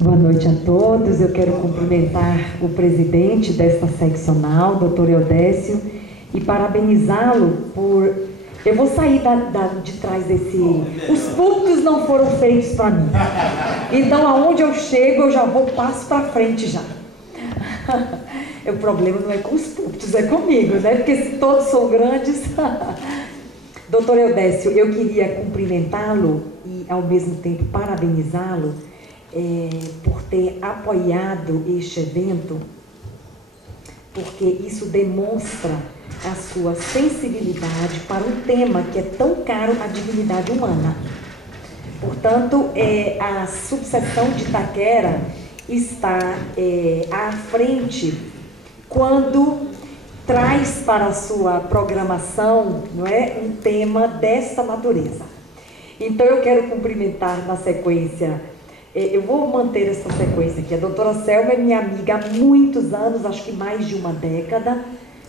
Boa noite a todos. Eu quero cumprimentar o presidente desta seccional, doutor Eudécio, e parabenizá-lo por... Eu vou sair de trás desse... Os púlpitos não foram feitos para mim. Então, aonde eu chego, eu já vou passo para frente já. O problema não é com os púlpitos, é comigo, né? Porque se todos são grandes... Doutor Eudécio, eu queria cumprimentá-lo e, ao mesmo tempo, parabenizá-lo por ter apoiado este evento, porque isso demonstra a sua sensibilidade para um tema que é tão caro à dignidade humana. Portanto, a subseção de Itaquera está à frente quando traz para a sua programação, não é, um tema desta natureza. Então, eu quero cumprimentar na sequência... Eu vou manter essa sequência aqui. A doutora Selma é minha amiga há muitos anos, acho que mais de uma década,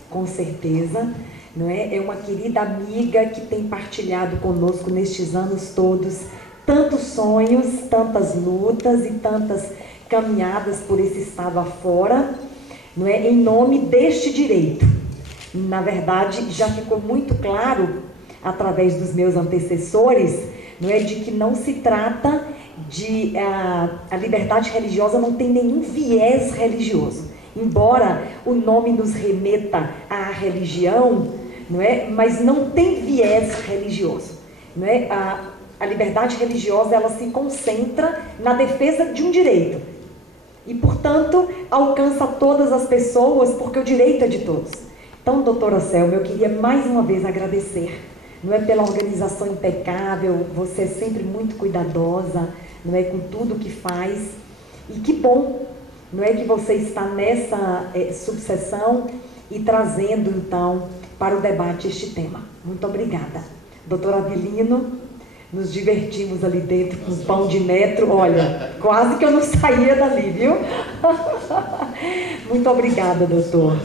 com certeza, não é? É uma querida amiga que tem partilhado conosco nestes anos todos tantos sonhos, tantas lutas e tantas caminhadas por esse estado afora, não é? Em nome deste direito. Na verdade, já ficou muito claro, através dos meus antecessores, não é, de que não se trata de... A liberdade religiosa não tem nenhum viés religioso. Embora o nome nos remeta à religião, não é? Mas não tem viés religioso. Não é? A liberdade religiosa, ela se concentra na defesa de um direito. E, portanto, alcança todas as pessoas, porque o direito é de todos. Então, doutora Selma, eu queria mais uma vez agradecer, não é, pela organização impecável, você é sempre muito cuidadosa, não é, com tudo que faz, e que bom, não é, que você está nessa subseção e trazendo, então, para o debate este tema. Muito obrigada. Doutor Avelino, nos divertimos ali dentro com pão de metro, olha, quase que eu não saía dali, viu? Muito obrigada, doutor,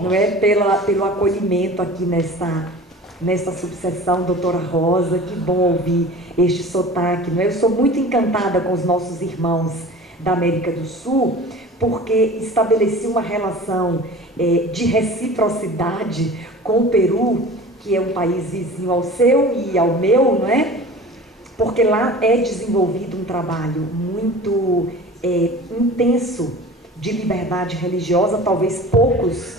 não é, pelo acolhimento aqui nesta subseção, doutora Rosa, que bom ouvir este sotaque, não é? Eu sou muito encantada com os nossos irmãos da América do Sul, porque estabeleci uma relação de reciprocidade com o Peru, que é um país vizinho ao seu e ao meu, não é? Porque lá é desenvolvido um trabalho muito intenso de liberdade religiosa, talvez poucos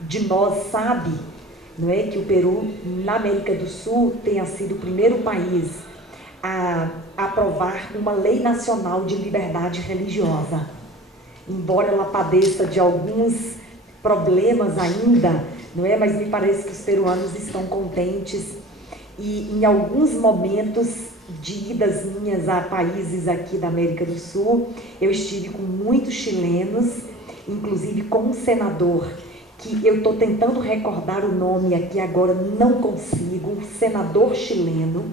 de nós sabem, não é, que o Peru, na América do Sul, tenha sido o primeiro país a aprovar uma lei nacional de liberdade religiosa. Embora ela padeça de alguns problemas ainda, não é, mas me parece que os peruanos estão contentes. E em alguns momentos de idas minhas a países aqui da América do Sul, eu estive com muitos chilenos, inclusive com um senador, que eu estou tentando recordar o nome aqui agora, não consigo, um senador chileno,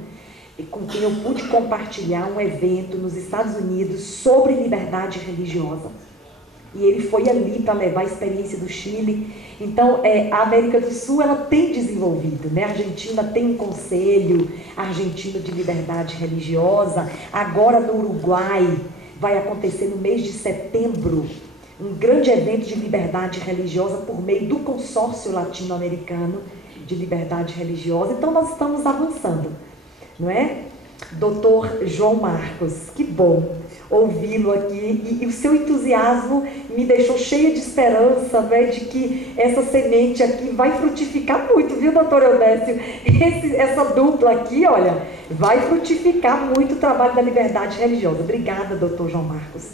com quem eu pude compartilhar um evento nos Estados Unidos sobre liberdade religiosa. E ele foi ali para levar a experiência do Chile. Então, a América do Sul, ela tem desenvolvido, né? A Argentina tem um conselho argentino de liberdade religiosa. Agora, no Uruguai, vai acontecer no mês de setembro, um grande evento de liberdade religiosa por meio do consórcio latino-americano de liberdade religiosa. Então, nós estamos avançando, não é? Doutor João Marcos, que bom ouvi-lo aqui, e o seu entusiasmo me deixou cheia de esperança, né, de que essa semente aqui vai frutificar muito, viu, doutor Eudécio? Essa dupla aqui, olha, vai frutificar muito o trabalho da liberdade religiosa. Obrigada, doutor João Marcos,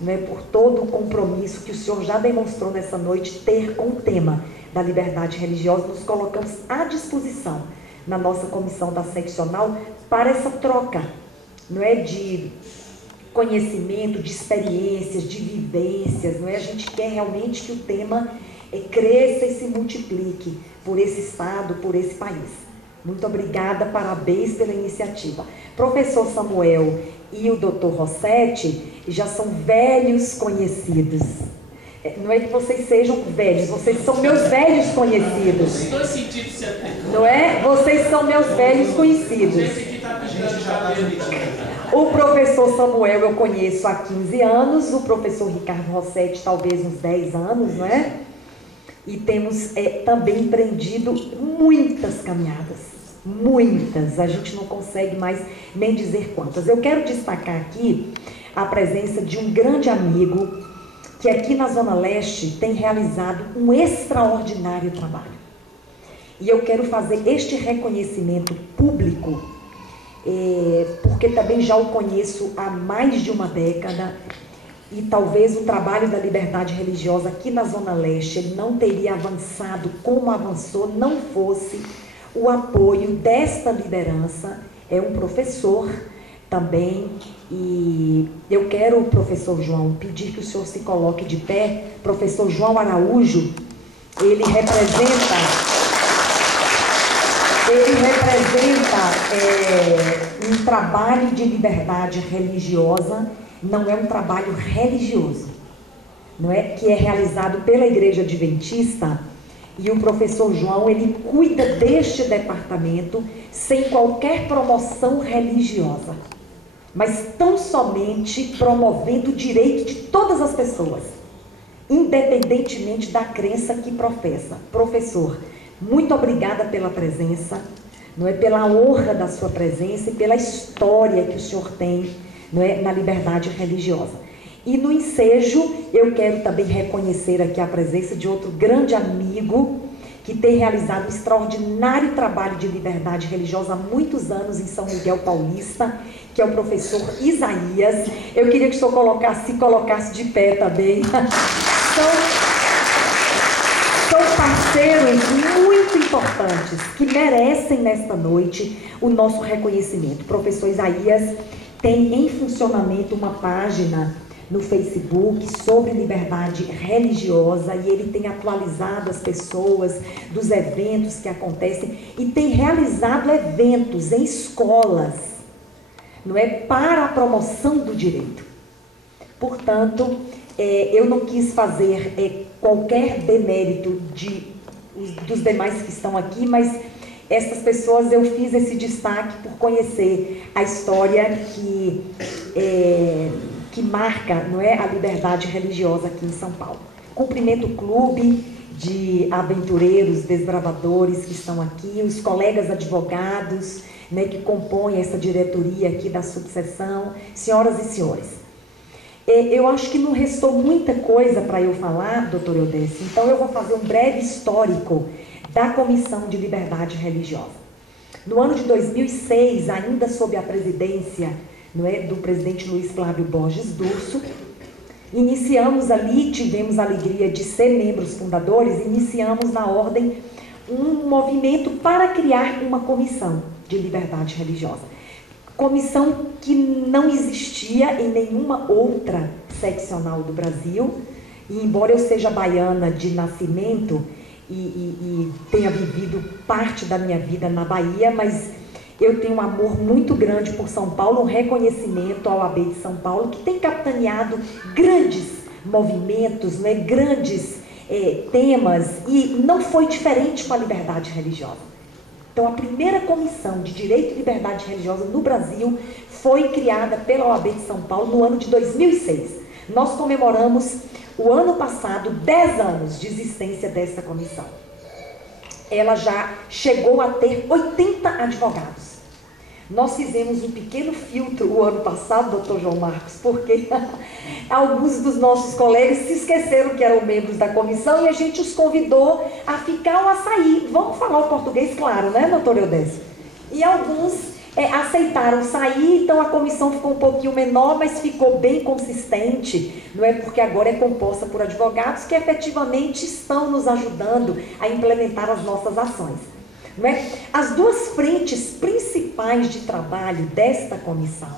né, por todo o compromisso que o senhor já demonstrou nessa noite ter com o tema da liberdade religiosa. Nos colocamos à disposição na nossa comissão da seccional para essa troca, não é, de conhecimento, de experiências, de vivências, não é? A gente quer realmente que o tema cresça e se multiplique por esse estado, por esse país. Muito obrigada, parabéns pela iniciativa. Professor Samuel e o doutor Rossetti já são velhos conhecidos. Não é que vocês sejam velhos, vocês são meus velhos conhecidos. Não é? Vocês são meus velhos conhecidos. O professor Samuel eu conheço há 15 anos, o professor Ricardo Rossetti talvez uns 10 anos, não é? E temos também empreendido muitas caminhadas, muitas, a gente não consegue mais nem dizer quantas. Eu quero destacar aqui a presença de um grande amigo que aqui na Zona Leste tem realizado um extraordinário trabalho. E eu quero fazer este reconhecimento público, porque também já o conheço há mais de uma década, e talvez o trabalho da liberdade religiosa aqui na Zona Leste ele não teria avançado como avançou, não fosse o apoio desta liderança. É um professor também, e eu quero, professor João, pedir que o senhor se coloque de pé. Professor João Araújo, ele representa um trabalho de liberdade religiosa, não é um trabalho religioso, não é, que é realizado pela Igreja Adventista, e o professor João, ele cuida deste departamento sem qualquer promoção religiosa, mas tão somente promovendo o direito de todas as pessoas, independentemente da crença que professa. Professor, muito obrigada pela presença, não é, pela honra da sua presença e pela história que o senhor tem, não é, na liberdade religiosa. E no ensejo, eu quero também reconhecer aqui a presença de outro grande amigo que tem realizado um extraordinário trabalho de liberdade religiosa há muitos anos em São Miguel Paulista, que é o professor Isaías. Eu queria que o senhor se colocasse de pé também. São parceiros muito importantes que merecem nesta noite o nosso reconhecimento. O professor Isaías tem em funcionamento uma página no Facebook sobre liberdade religiosa, e ele tem atualizado as pessoas dos eventos que acontecem e tem realizado eventos em escolas, não é, para a promoção do direito. Portanto, eu não quis fazer qualquer demérito dos demais que estão aqui, mas essas pessoas, eu fiz esse destaque por conhecer a história que marca, não é, a liberdade religiosa aqui em São Paulo. Cumprimento o clube de aventureiros, desbravadores que estão aqui, os colegas advogados, né, que compõem essa diretoria aqui da subseção, senhoras e senhores. Eu acho que não restou muita coisa para eu falar, doutor Eudécio, então eu vou fazer um breve histórico da Comissão de Liberdade Religiosa. No ano de 2006, ainda sob a presidência, não é, do presidente Luiz Flávio Borges Durso, iniciamos ali, tivemos a alegria de ser membros fundadores, iniciamos na ordem um movimento para criar uma comissão de liberdade religiosa. Comissão que não existia em nenhuma outra seccional do Brasil, e embora eu seja baiana de nascimento e tenha vivido parte da minha vida na Bahia, mas eu tenho um amor muito grande por São Paulo, um reconhecimento ao AB de São Paulo, que tem capitaneado grandes movimentos, né, grandes temas, e não foi diferente com a liberdade religiosa. Então, a primeira comissão de Direito e Liberdade Religiosa no Brasil foi criada pela OAB de São Paulo no ano de 2006. Nós comemoramos o ano passado 10 anos de existência dessa comissão. Ela já chegou a ter 80 advogados. Nós fizemos um pequeno filtro o ano passado, doutor João Marcos, porque alguns dos nossos colegas se esqueceram que eram membros da comissão e a gente os convidou a ficar ou a sair. Vamos falar o português, claro, né, doutor Eudécio? E alguns aceitaram sair, então a comissão ficou um pouquinho menor, mas ficou bem consistente, não é, porque agora é composta por advogados que efetivamente estão nos ajudando a implementar as nossas ações. Não é? As duas frentes principais de trabalho desta comissão,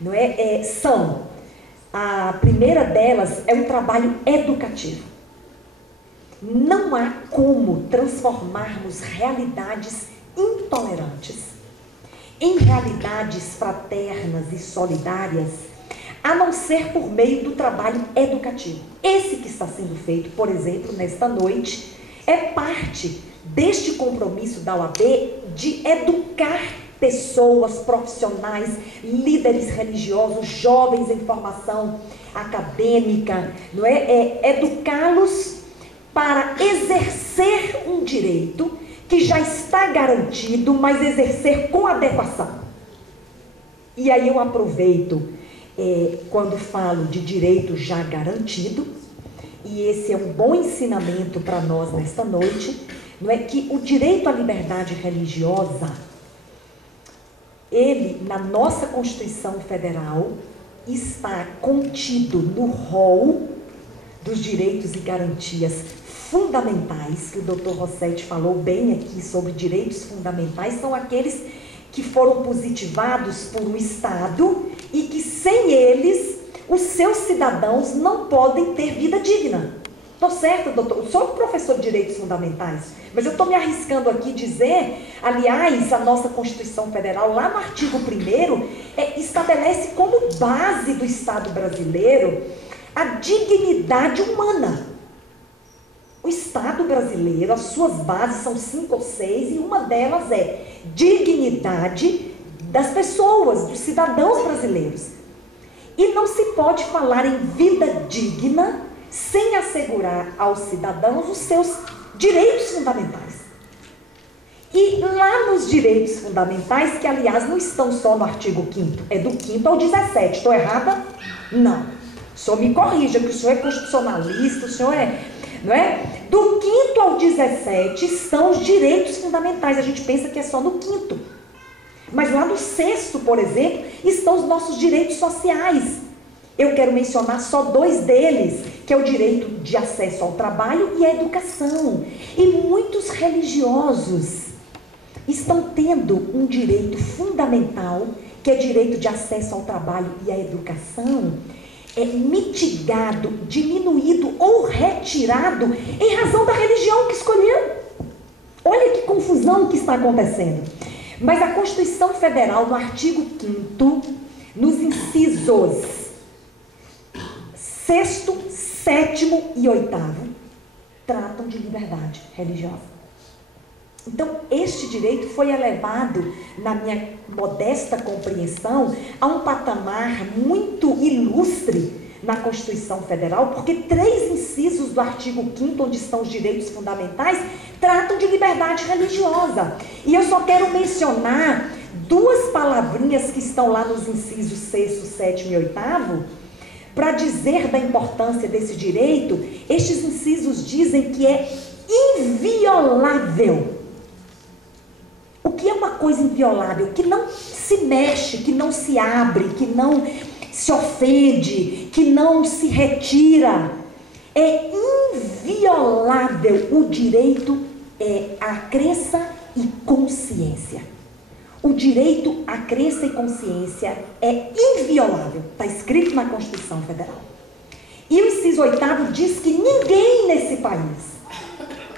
não é, são, a primeira delas é um trabalho educativo. Não há como transformarmos realidades intolerantes em realidades fraternas e solidárias, a não ser por meio do trabalho educativo. Esse que está sendo feito, por exemplo, nesta noite, é parte deste compromisso da OAB de educar pessoas, profissionais, líderes religiosos, jovens em formação acadêmica, não é? Educá-los para exercer um direito que já está garantido, mas exercer com adequação. E aí eu aproveito, quando falo de direito já garantido, e esse é um bom ensinamento para nós nesta noite, não é, que o direito à liberdade religiosa, ele, na nossa Constituição Federal, está contido no rol dos direitos e garantias fundamentais, que o Dr. Rossetti falou bem aqui sobre direitos fundamentais, são aqueles que foram positivados por um Estado e que sem eles, os seus cidadãos não podem ter vida digna. Estou certo, doutor? Sou professor de direitos fundamentais, mas eu estou me arriscando aqui dizer, aliás, a nossa Constituição Federal, lá no artigo 1º, estabelece como base do Estado brasileiro a dignidade humana. O Estado brasileiro, as suas bases são 5 ou 6, e uma delas é dignidade das pessoas, dos cidadãos brasileiros. E não se pode falar em vida digna sem assegurar aos cidadãos os seus direitos fundamentais. E lá nos direitos fundamentais, que aliás não estão só no artigo 5º, é do 5º ao 17, estou errada? Não. O senhor me corrija, que o senhor é constitucionalista, o senhor não é? Do 5º ao 17 estão os direitos fundamentais, a gente pensa que é só no 5º. Mas lá no 6º, por exemplo, estão os nossos direitos sociais. Eu quero mencionar só 2 deles, que é o direito de acesso ao trabalho e à educação. E muitos religiosos estão tendo um direito fundamental, que é direito de acesso ao trabalho e à educação, mitigado, diminuído ou retirado em razão da religião que escolheu. Olha que confusão que está acontecendo. Mas a Constituição Federal, no artigo 5º, nos incisos 6º, 7º e 8º, tratam de liberdade religiosa. Então, este direito foi elevado, na minha modesta compreensão, a um patamar muito ilustre na Constituição Federal, porque 3 incisos do artigo 5º, onde estão os direitos fundamentais, tratam de liberdade religiosa. E eu só quero mencionar 2 palavrinhas que estão lá nos incisos 6º, 7º e 8º, para dizer da importância desse direito. Estes incisos dizem que é inviolável. O que é uma coisa inviolável? Que não se mexe, que não se abre, que não se ofende, que não se retira. É inviolável o direito à crença e consciência. O direito à crença e consciência é inviolável. Está escrito na Constituição Federal. E o inciso 8º diz que ninguém nesse país,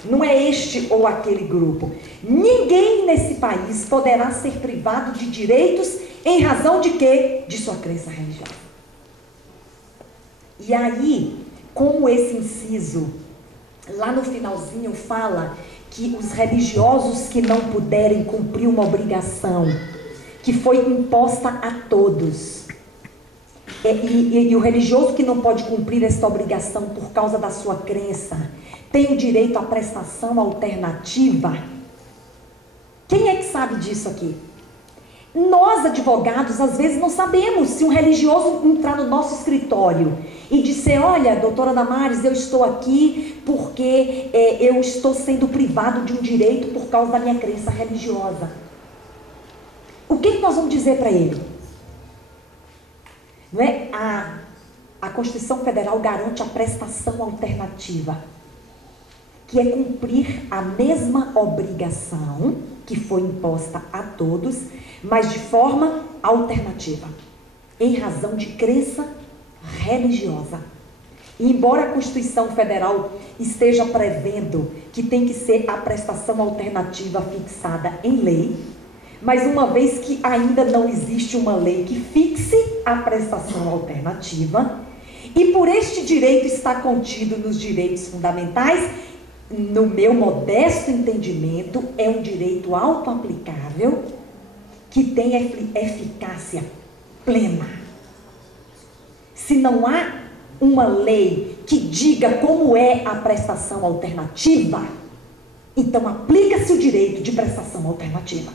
não é este ou aquele grupo, ninguém nesse país poderá ser privado de direitos em razão de quê? De sua crença religiosa. E aí, como esse inciso, lá no finalzinho, fala que os religiosos que não puderem cumprir uma obrigação que foi imposta a todos, e o religioso que não pode cumprir essa obrigação por causa da sua crença, tem o direito à prestação alternativa. Quem é que sabe disso aqui? Nós, advogados, às vezes não sabemos. Se um religioso entrar no nosso escritório e disser: olha, doutora Damares, eu estou aqui porque eu estou sendo privado de um direito por causa da minha crença religiosa. O que nós vamos dizer para ele? Não é? A Constituição Federal garante a prestação alternativa, que é cumprir a mesma obrigação que foi imposta a todos, mas de forma alternativa, em razão de crença religiosa. E embora a Constituição Federal esteja prevendo que tem que ser a prestação alternativa fixada em lei, mas uma vez que ainda não existe uma lei que fixe a prestação alternativa, e por este direito está contido nos direitos fundamentais, no meu modesto entendimento, é um direito autoaplicável que tem eficácia plena. Se não há uma lei que diga como é a prestação alternativa, então aplica-se o direito de prestação alternativa.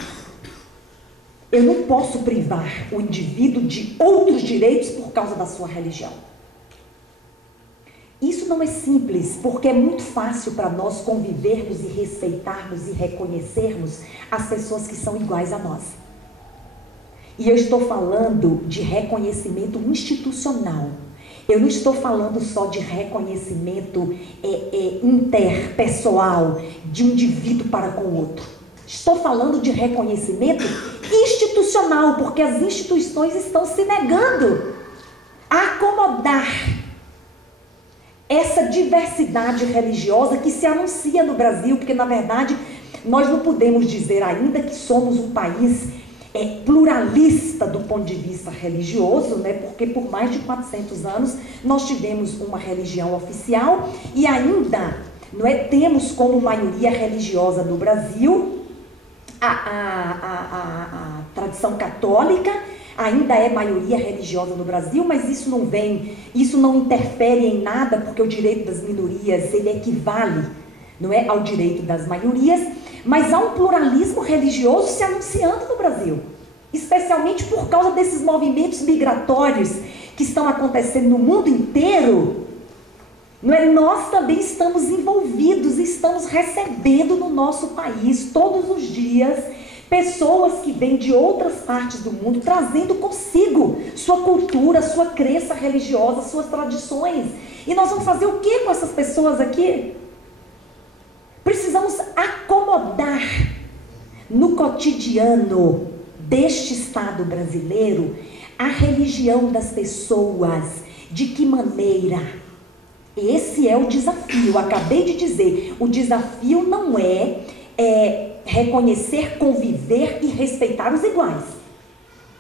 Eu não posso privar o indivíduo de outros direitos por causa da sua religião. Isso não é simples, porque é muito fácil para nós convivermos e respeitarmos e reconhecermos as pessoas que são iguais a nós. E eu estou falando de reconhecimento institucional. Eu não estou falando só de reconhecimento interpessoal, de um indivíduo para com o outro. Estou falando de reconhecimento institucional, porque as instituições estão se negando a acomodar essa diversidade religiosa que se anuncia no Brasil, porque na verdade nós não podemos dizer ainda que somos um país pluralista do ponto de vista religioso, né? Porque por mais de 400 anos nós tivemos uma religião oficial e ainda temos como maioria religiosa no Brasil a tradição católica. Ainda é maioria religiosa no Brasil, mas isso não interfere em nada, porque o direito das minorias, ele equivale, ao direito das maiorias, mas há um pluralismo religioso se anunciando no Brasil, especialmente por causa desses movimentos migratórios que estão acontecendo no mundo inteiro. Nós também estamos envolvidos, estamos recebendo no nosso país, todos os dias, pessoas que vêm de outras partes do mundo, trazendo consigo sua cultura, sua crença religiosa, suas tradições. E nós vamos fazer o que com essas pessoas aqui? Precisamos acomodar no cotidiano deste Estado brasileiro a religião das pessoas. De que maneira? Esse é o desafio. Eu acabei de dizer, o desafio não é reconhecer, conviver e respeitar os iguais.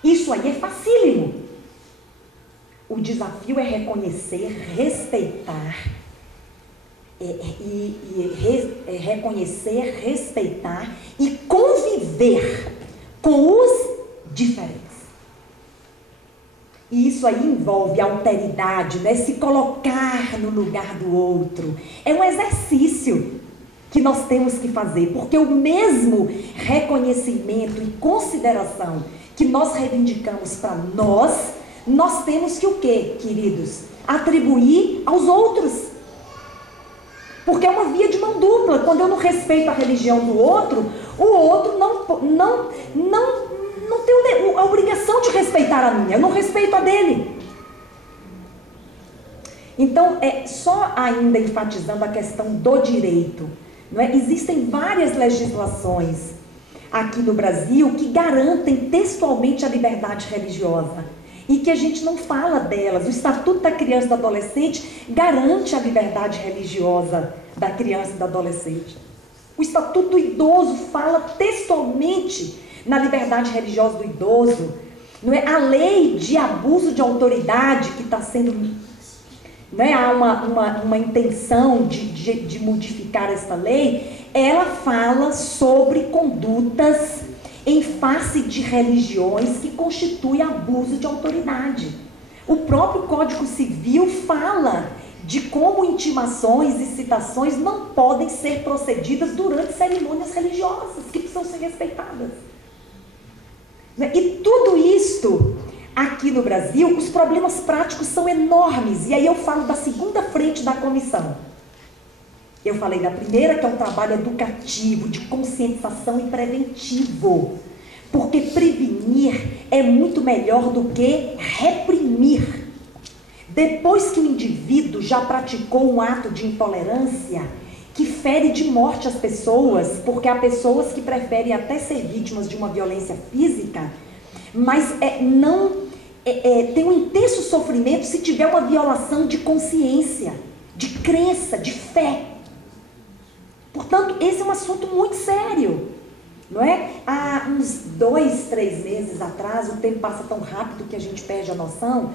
Isso aí é facílimo. O desafio é reconhecer, respeitar, reconhecer, respeitar e conviver com os diferentes. E isso aí envolve alteridade, se colocar no lugar do outro. É um exercício que nós temos que fazer, porque o mesmo reconhecimento e consideração que nós reivindicamos para nós temos que o quê, queridos? Atribuir aos outros. Porque é uma via de mão dupla. Quando eu não respeito a religião do outro, o outro não tem a obrigação de respeitar a minha. Eu não respeito a dele. Então, só ainda enfatizando a questão do direito. Existem várias legislações aqui no Brasil que garantem textualmente a liberdade religiosa e que a gente não fala delas. O Estatuto da Criança e do Adolescente garante a liberdade religiosa da criança e do adolescente. O Estatuto do Idoso fala textualmente na liberdade religiosa do idoso. A lei de abuso de autoridade que está sendo... há uma intenção de modificar essa lei, ela fala sobre condutas em face de religiões que constituem abuso de autoridade. O próprio Código Civil fala de como intimações e citações não podem ser procedidas durante cerimônias religiosas, que precisam ser respeitadas. E tudo isto... Aqui no Brasil, os problemas práticos são enormes. E aí eu falo da segunda frente da comissão. Eu falei da primeira, que é um trabalho educativo, de conscientização e preventivo. Porque prevenir é muito melhor do que reprimir. Depois que o indivíduo já praticou um ato de intolerância que fere de morte as pessoas, porque há pessoas que preferem até ser vítimas de uma violência física, mas tem um intenso sofrimento se tiver uma violação de consciência, de crença, de fé. Portanto, esse é um assunto muito sério, não é? Há uns 2, 3 meses atrás, o tempo passa tão rápido que a gente perde a noção.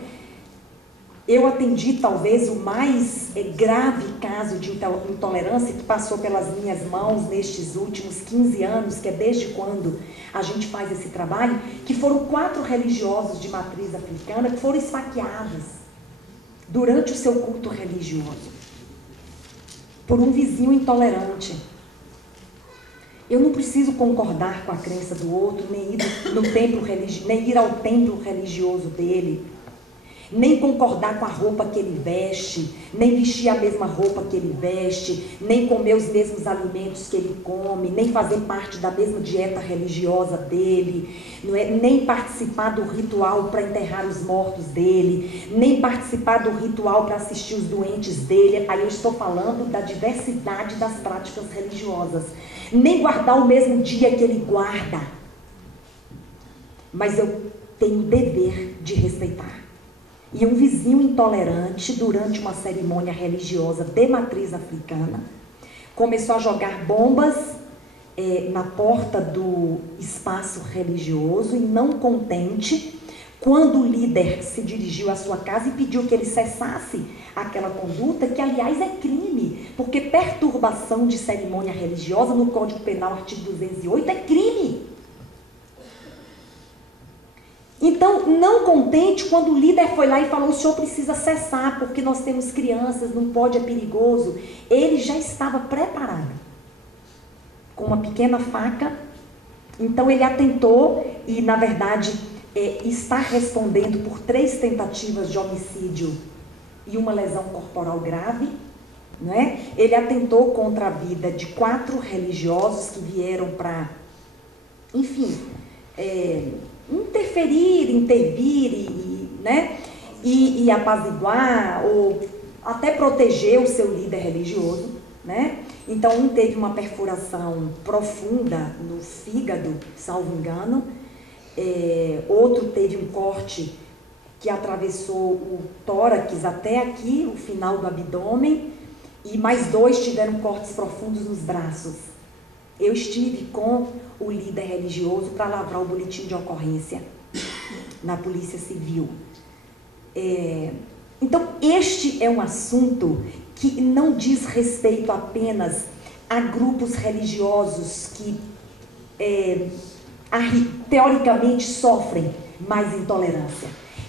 eu atendi talvez o mais grave caso de intolerância que passou pelas minhas mãos nestes últimos 15 anos, que é desde quando a gente faz esse trabalho, que foram 4 religiosos de matriz africana que foram esfaqueados durante o seu culto religioso por um vizinho intolerante. Eu não preciso concordar com a crença do outro, nem ir ao templo religioso dele, nem concordar com a roupa que ele veste, nem vestir a mesma roupa que ele veste, nem comer os mesmos alimentos que ele come, nem fazer parte da mesma dieta religiosa dele, não é? Nem participar do ritual para enterrar os mortos dele, nem participar do ritual para assistir os doentes dele. Aí eu estou falando da diversidade das práticas religiosas. Nem guardar o mesmo dia que ele guarda. Mas eu tenho o dever de respeitar. E um vizinho intolerante, durante uma cerimônia religiosa de matriz africana, começou a jogar bombas na porta do espaço religioso, e não contente, quando o líder se dirigiu à sua casa e pediu que ele cessasse aquela conduta, que aliás é crime, porque perturbação de cerimônia religiosa no Código Penal, artigo 208, é crime. Então, não contente, quando o líder foi lá e falou, o senhor precisa cessar, porque nós temos crianças, não pode, é perigoso, ele já estava preparado, com uma pequena faca. Então ele atentou e, na verdade, está respondendo por 3 tentativas de homicídio e uma lesão corporal grave, não é? Ele atentou contra a vida de 4 religiosos que vieram para, enfim, intervir né? e apaziguar ou até proteger o seu líder religioso, né? Então um teve uma perfuração profunda no fígado, salvo engano, outro teve um corte que atravessou o tórax até aqui, o final do abdômen, e mais 2 tiveram cortes profundos nos braços. Eu estive com o líder religioso para lavrar o boletim de ocorrência na Polícia Civil. Então, este é um assunto que não diz respeito apenas a grupos religiosos que teoricamente sofrem mais intolerância.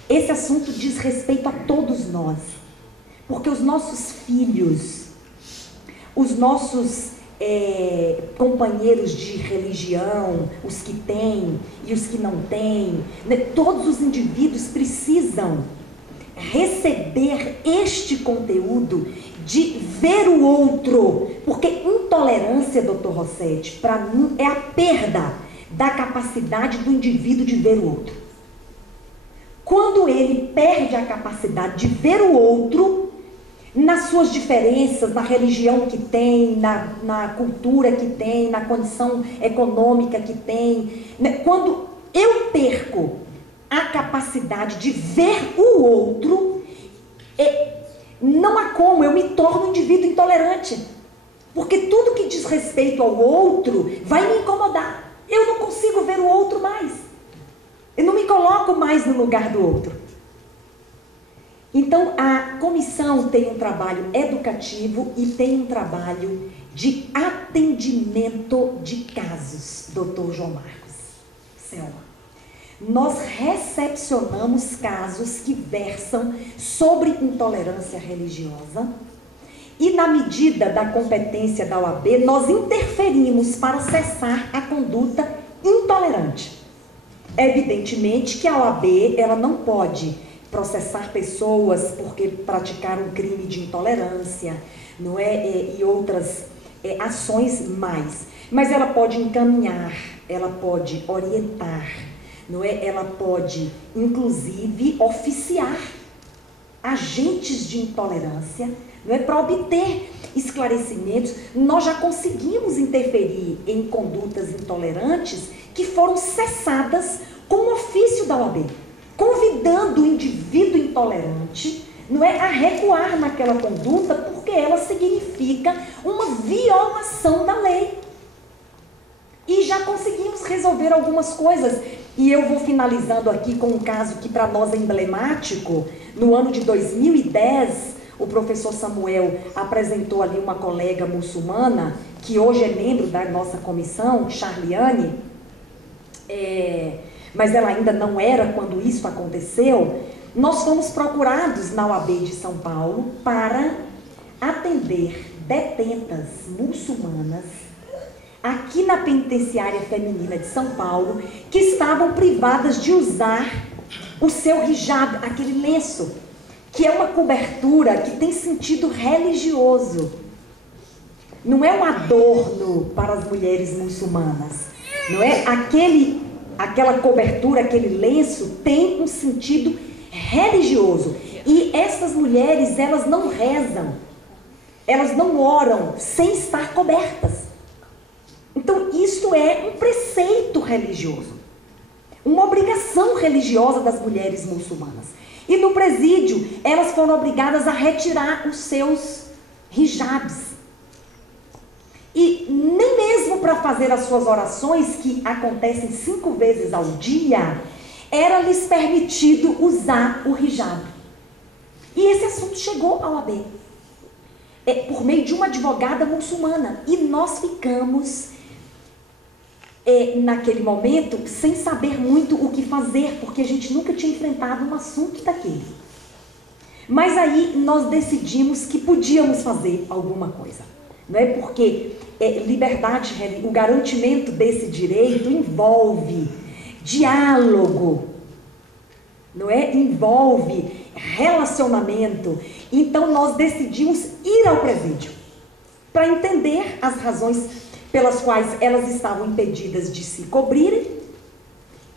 Esse assunto diz respeito a todos nós, porque os nossos filhos, os nossos companheiros de religião, os que têm e os que não têm, né, todos os indivíduos precisam receber este conteúdo de ver o outro, porque intolerância, doutor Rossetti, para mim é a perda da capacidade do indivíduo de ver o outro. Quando ele perde a capacidade de ver o outro, nas suas diferenças, na religião que tem, na cultura que tem, na condição econômica que tem, né? Quando eu perco a capacidade de ver o outro, não há como, eu me torno um indivíduo intolerante, porque tudo que diz respeito ao outro vai me incomodar. Eu não consigo ver o outro mais, eu não me coloco mais no lugar do outro. Então, a comissão tem um trabalho educativo e tem um trabalho de atendimento de casos, doutor João Marcos. Selma, nós recepcionamos casos que versam sobre intolerância religiosa e, na medida da competência da OAB, nós interferimos para cessar a conduta intolerante. Evidentemente que a OAB ela não pode processar pessoas porque praticaram um crime de intolerância, não é? E outras ações mais. Mas ela pode encaminhar, ela pode orientar, não é? Ela pode, inclusive, oficiar agentes de intolerância, não é? Para obter esclarecimentos. Nós já conseguimos interferir em condutas intolerantes que foram cessadas com o ofício da OAB, convidando o indivíduo intolerante, não é, a recuar naquela conduta, porque ela significa uma violação da lei. E já conseguimos resolver algumas coisas. E eu vou finalizando aqui com um caso que para nós é emblemático. No ano de 2010, o professor Samuel apresentou ali uma colega muçulmana, que hoje é membro da nossa comissão, Charliane, mas ela ainda não era quando isso aconteceu. Nós fomos procurados na OAB de São Paulo para atender detentas muçulmanas aqui na penitenciária feminina de São Paulo, que estavam privadas de usar o seu hijab, aquele lenço, que é uma cobertura que tem sentido religioso. Não é um adorno para as mulheres muçulmanas. Não é? Aquela cobertura, aquele lenço tem um sentido religioso. E essas mulheres, elas não rezam, elas não oram sem estar cobertas. Então, isso é um preceito religioso, uma obrigação religiosa das mulheres muçulmanas. E no presídio, elas foram obrigadas a retirar os seus hijabs. E nem mesmo para fazer as suas orações, que acontecem 5 vezes ao dia, era-lhes permitido usar o hijab. E esse assunto chegou ao OAB, por meio de uma advogada muçulmana. E nós ficamos, naquele momento, sem saber muito o que fazer, porque a gente nunca tinha enfrentado um assunto daquele. Mas aí nós decidimos que podíamos fazer alguma coisa. Não é? Porque liberdade, o garantimento desse direito envolve diálogo, não é? Envolve relacionamento. Então nós decidimos ir ao presídio para entender as razões pelas quais elas estavam impedidas de se cobrirem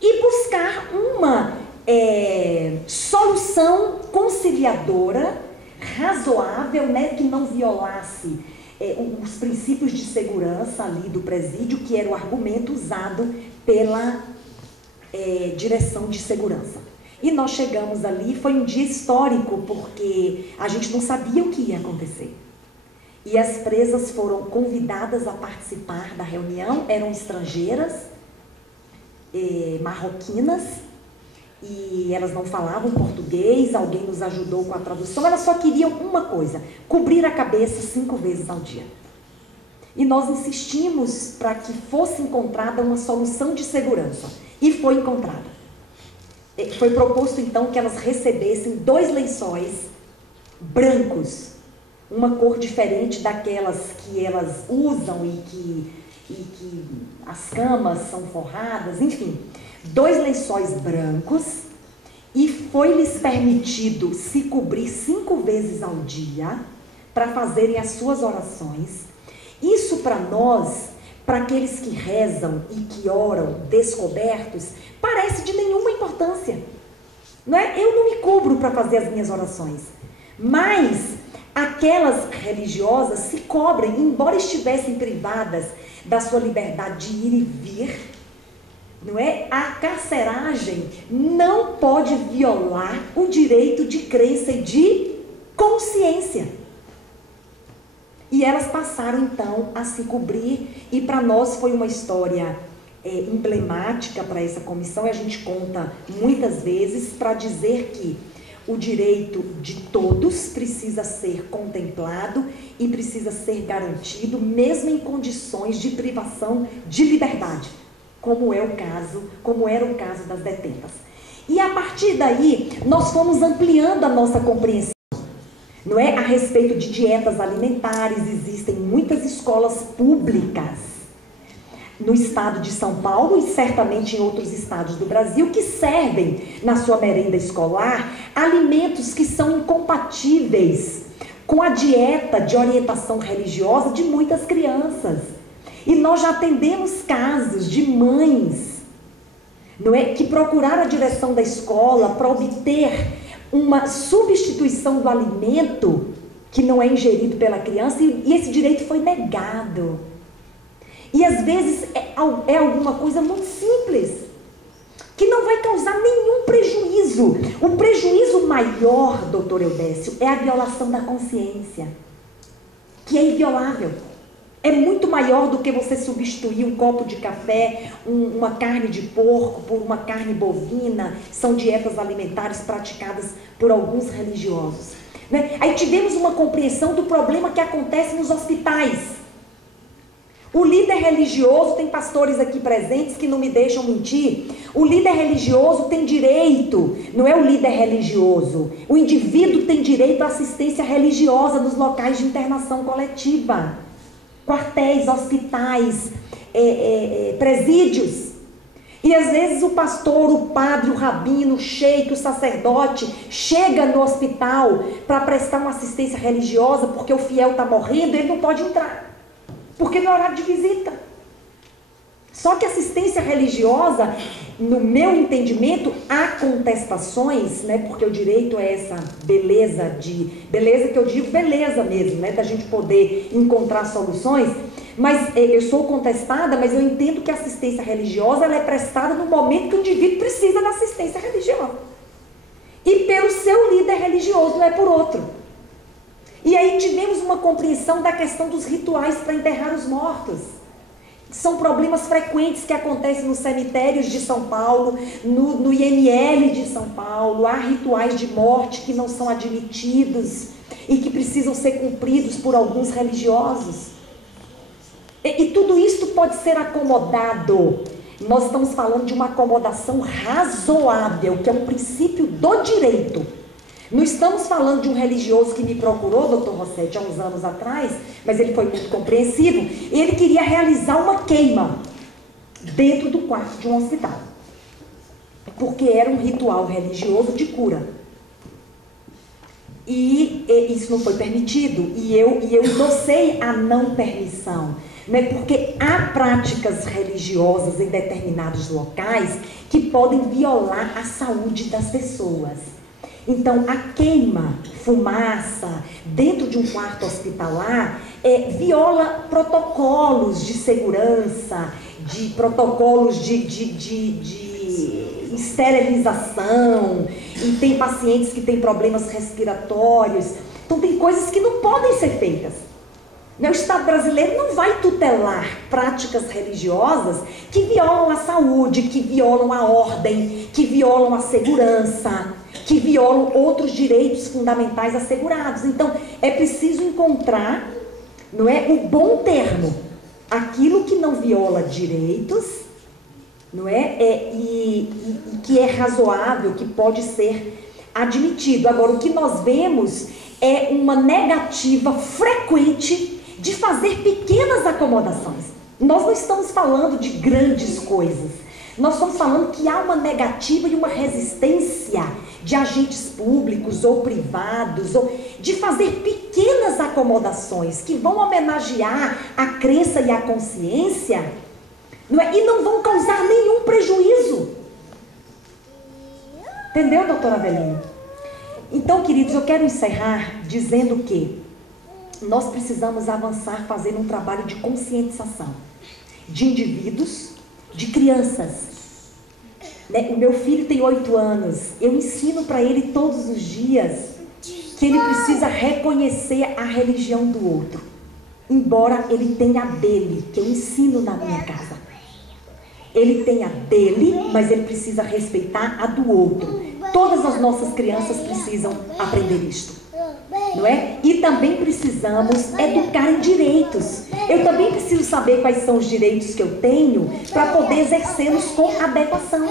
e buscar uma solução conciliadora, razoável, né, que não violasse os princípios de segurança ali do presídio, que era o argumento usado pela direção de segurança. E nós chegamos ali, foi um dia histórico, porque a gente não sabia o que ia acontecer. E as presas foram convidadas a participar da reunião, eram estrangeiras, marroquinas, e elas não falavam português, alguém nos ajudou com a tradução, elas só queriam uma coisa: cobrir a cabeça 5 vezes ao dia. E nós insistimos para que fosse encontrada uma solução de segurança, e foi encontrada. Foi proposto então que elas recebessem 2 lençóis brancos, uma cor diferente daquelas que elas usam e que as camas são forradas, enfim, 2 lençóis brancos, e foi-lhes permitido se cobrir 5 vezes ao dia para fazerem as suas orações. Isso para nós, para aqueles que rezam e que oram descobertos, parece de nenhuma importância, não é? Eu não me cubro para fazer as minhas orações, mas aquelas religiosas se cobrem, embora estivessem privadas da sua liberdade de ir e vir, não é? A carceragem não pode violar o direito de crença e de consciência. E elas passaram então a se cobrir, e para nós foi uma história emblemática para essa comissão, e a gente conta muitas vezes para dizer que o direito de todos precisa ser contemplado e precisa ser garantido, mesmo em condições de privação de liberdade, como era o caso das detentas. E a partir daí, nós fomos ampliando a nossa compreensão, não é? A respeito de dietas alimentares. Existem muitas escolas públicas no estado de São Paulo e certamente em outros estados do Brasil, que servem na sua merenda escolar alimentos que são incompatíveis com a dieta de orientação religiosa de muitas crianças. E nós já atendemos casos de mães, não é, que procuraram a direção da escola para obter uma substituição do alimento que não é ingerido pela criança, e esse direito foi negado. E às vezes é alguma coisa muito simples, que não vai causar nenhum prejuízo. O prejuízo maior, doutor Eudécio, é a violação da consciência, que é inviolável. É muito maior do que você substituir um copo de café, uma carne de porco por uma carne bovina. São dietas alimentares praticadas por alguns religiosos, né? Aí tivemos uma compreensão do problema que acontece nos hospitais. O líder religioso, tem pastores aqui presentes que não me deixam mentir, o líder religioso tem direito, não é o líder religioso, o indivíduo tem direito à assistência religiosa nos locais de internação coletiva, quartéis, hospitais, presídios. E às vezes o pastor, o padre, o rabino, o sheik, o sacerdote chega no hospital para prestar uma assistência religiosa porque o fiel está morrendo, ele não pode entrar. Porque não é horário de visita. Só que assistência religiosa, no meu entendimento, há contestações, né? Porque o direito é essa beleza que eu digo beleza mesmo, né? Da gente poder encontrar soluções. Mas eu sou contestada, mas eu entendo que a assistência religiosa ela é prestada no momento que o indivíduo precisa da assistência religiosa. E pelo seu líder religioso, não é por outro. E aí tivemos uma compreensão da questão dos rituais para enterrar os mortos. São problemas frequentes que acontecem nos cemitérios de São Paulo, no IML de São Paulo. Há rituais de morte que não são admitidos e que precisam ser cumpridos por alguns religiosos. E tudo isso pode ser acomodado. Nós estamos falando de uma acomodação razoável, que é um princípio do direito. Não estamos falando de um religioso que me procurou, doutor Rossetti, há uns anos atrás, mas ele foi muito compreensivo. Ele queria realizar uma queima dentro do quarto de um hospital, porque era um ritual religioso de cura. E isso não foi permitido, e eu endossei a não permissão, né? Porque há práticas religiosas em determinados locais que podem violar a saúde das pessoas. Então, a queima, fumaça, dentro de um quarto hospitalar, viola protocolos de segurança, de protocolos de esterilização, e tem pacientes que têm problemas respiratórios. Então, tem coisas que não podem ser feitas. O Estado brasileiro não vai tutelar práticas religiosas que violam a saúde, que violam a ordem, que violam a segurança, que violam outros direitos fundamentais assegurados. Então, é preciso encontrar, não é, o bom termo, aquilo que não viola direitos, não é, e que é razoável, que pode ser admitido. Agora, o que nós vemos é uma negativa frequente de fazer pequenas acomodações. Nós não estamos falando de grandes coisas. Nós estamos falando que há uma negativa e uma resistência de agentes públicos ou privados, ou de fazer pequenas acomodações que vão homenagear a crença e a consciência, não é? E não vão causar nenhum prejuízo. Entendeu, doutora Avelina? Então, queridos, eu quero encerrar dizendo que nós precisamos avançar fazendo um trabalho de conscientização de indivíduos, de crianças. O meu filho tem 8 anos, eu ensino para ele todos os dias que ele precisa reconhecer a religião do outro, embora ele tenha a dele, que eu ensino na minha casa. Ele tem a dele, mas ele precisa respeitar a do outro. Todas as nossas crianças precisam aprender isto, não é? E também precisamos educar em direitos. Eu também preciso saber quais são os direitos que eu tenho para poder exercê-los com adequação.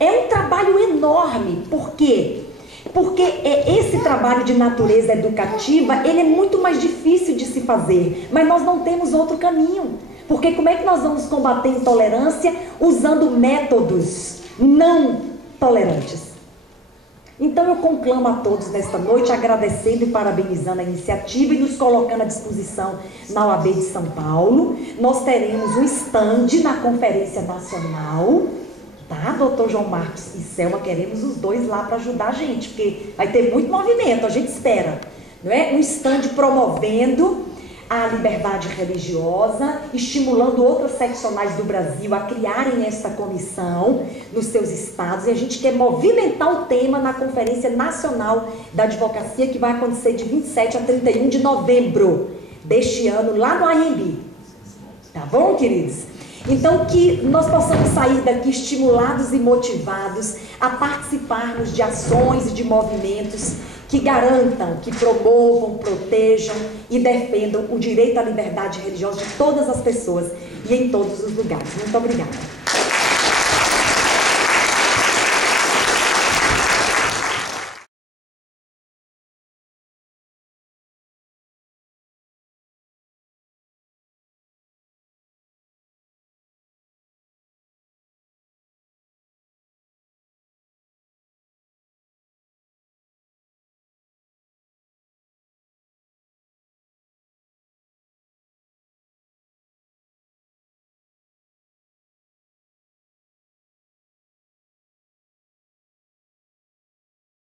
É um trabalho enorme. Por quê? Porque esse trabalho de natureza educativa, ele é muito mais difícil de se fazer, mas nós não temos outro caminho. Porque como é que nós vamos combater a intolerância usando métodos não tolerantes? Então eu conclamo a todos nesta noite, agradecendo e parabenizando a iniciativa e nos colocando à disposição na OAB de São Paulo. Nós teremos um stand na Conferência Nacional, tá? Doutor João Marcos e Selma, queremos os dois lá para ajudar a gente, porque vai ter muito movimento, a gente espera, não é? Um stand promovendo a liberdade religiosa, estimulando outras seccionais do Brasil a criarem esta comissão nos seus estados, e a gente quer movimentar o tema na Conferência Nacional da Advocacia, que vai acontecer de 27 a 31 de novembro deste ano, lá no AMB, Tá bom, queridos? Então, que nós possamos sair daqui estimulados e motivados a participarmos de ações e de movimentos que garantam, que promovam, protejam e defendam o direito à liberdade religiosa de todas as pessoas e em todos os lugares. Muito obrigada.